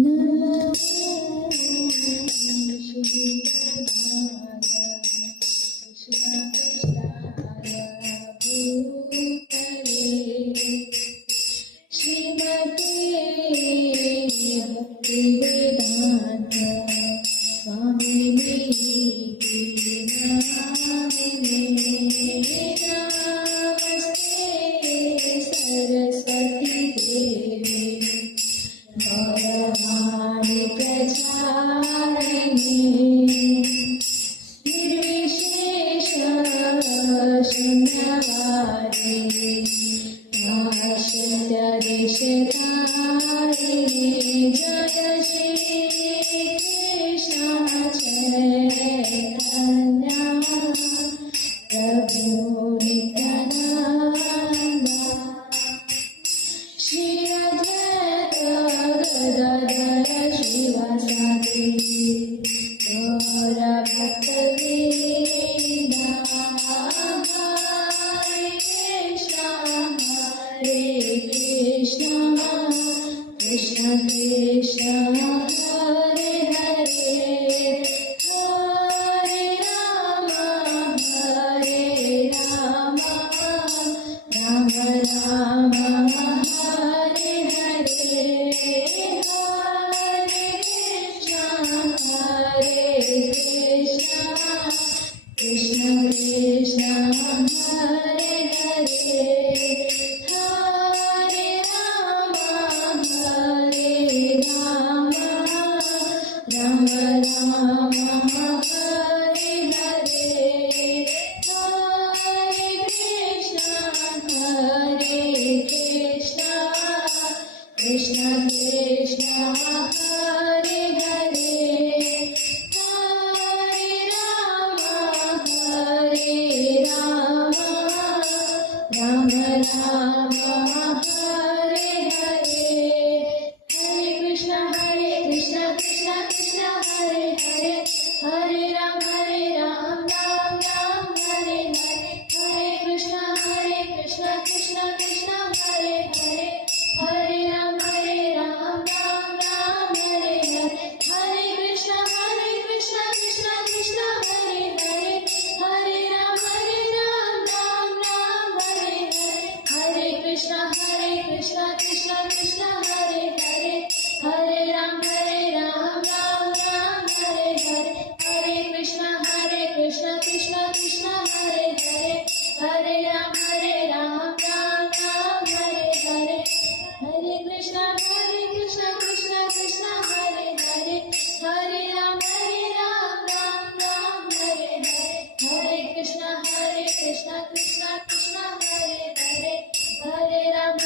नमः शिवाय कृष्णाय भूतले श्रीमते भक्तिवेदान्त स्वामिने नामिने नमस्ते सरस्वती देवी गौरवाणी प्रचारिणे निर्विशेष शून्यवादी नाशत्यदेशकारिणे जय श्री कृष्ण चैतन्य प्रभु नित्यानन्द श्री अद्वैत गदाधर शिवासादि गौरभक्तवृन्द हरे कृष्ण कृष्ण कृष्ण हरे हरे हरे राम राम राम हरे हरे हरे कृष्ण कृष्ण कृष्ण हरे हरे हरे राम राम राम हरे हरे हरे कृष्ण कृष्ण कृष्ण हरे हरे हरे राम राम राम हरे हरे हरे कृष्ण कृष्ण कृष्ण हरे हरे हरे राम राम राम हरे हरे हरे कृष्ण कृष्ण कृष्ण हरे हरे हरे राम राम राम हरे हरे हरे कृष्ण कृष्ण कृष्ण हरे हरे हरे राम राम राम हरे हरे हरे कृष्ण कृष्ण कृष्ण हरे हरे हरे राम राम राम हरे हरे हरे कृष्ण कृष्ण कृष्ण हरे हरे हरे राम राम राम हरे हरे हरे कृष्ण कृष्ण कृष्ण हरे हरे हरे राम राम राम हरे हरे हरे कृष्ण कृष्ण कृष्ण हरे हरे हरे राम